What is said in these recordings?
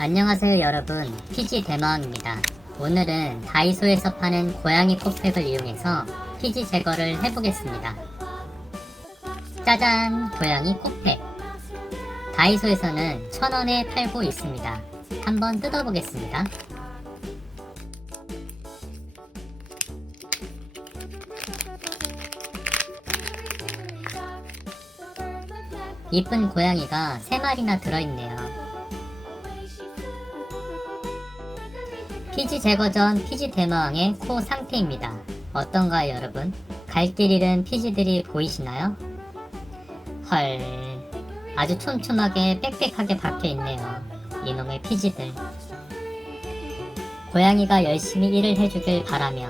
안녕하세요 여러분. 피지 대마왕입니다. 오늘은 다이소에서 파는 고양이 코팩을 이용해서 피지 제거를 해보겠습니다. 짜잔! 고양이 코팩. 다이소에서는 천원에 팔고 있습니다. 한번 뜯어보겠습니다. 이쁜 고양이가 3마리나 들어있네요 피지 제거 전 피지 대마왕의 코 상태입니다. 어떤가요, 여러분? 갈 길 잃은 피지들이 보이시나요? 헐, 아주 촘촘하게 빽빽하게 박혀 있네요. 이놈의 피지들. 고양이가 열심히 일을 해주길 바라며,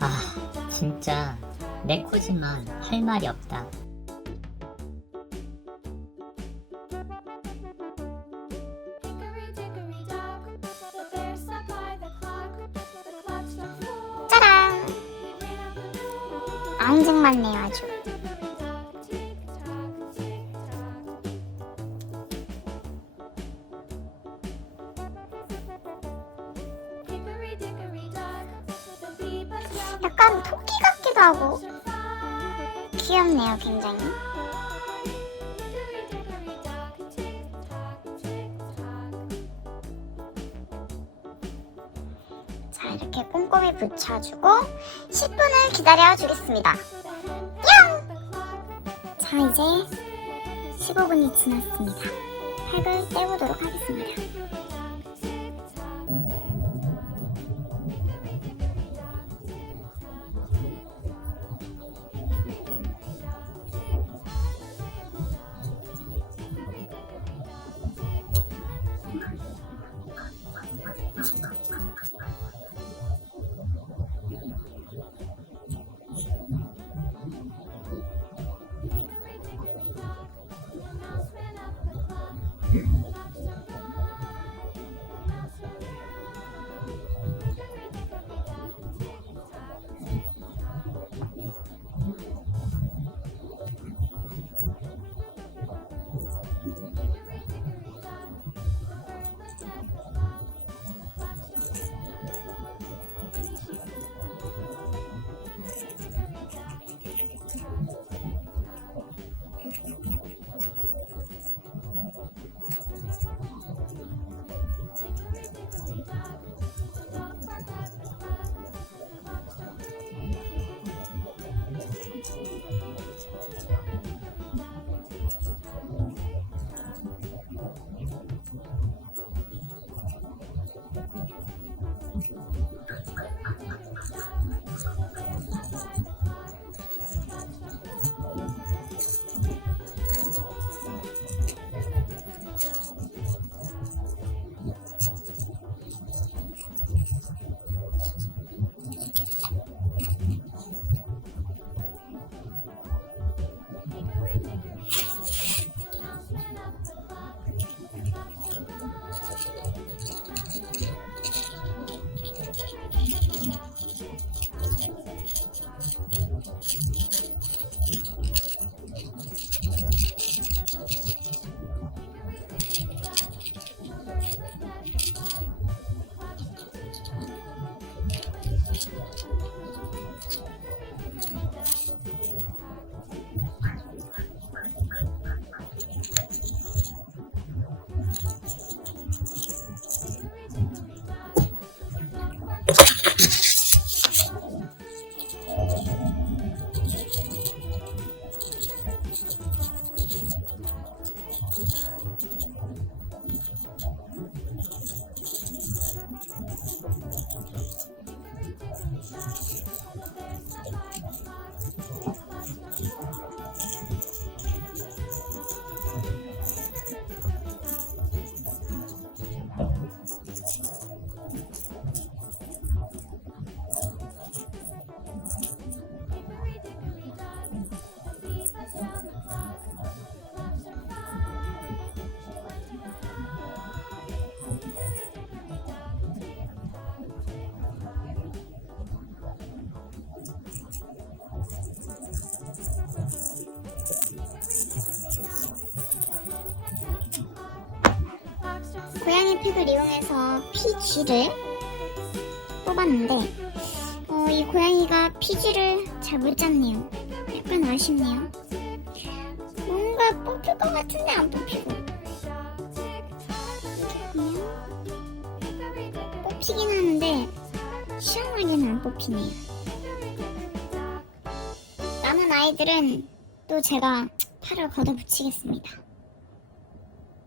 아, 진짜 내 코지만 할 말이 없다. 앙증맞네요 아주. 약간 토끼 같기도 하고 귀엽네요 굉장히 이렇게 꼼꼼히 붙여주고 10분을 기다려 주겠습니다. 뿅! 자 이제 15분이 지났습니다. 팩을 떼보도록 하겠습니다. Mm-hmm. 고양이 팩을 이용해서 PG를 뽑았는데 어, 이 고양이가 PG를 잘 못 잡네요. 약간 아쉽네요. 뭔가 뽑힐 것 같은데 안 뽑히고. 뽑히긴 하는데 시원하게는 안 뽑히네요. 남은 아이들은 또 제가 팔을 걷어붙이겠습니다.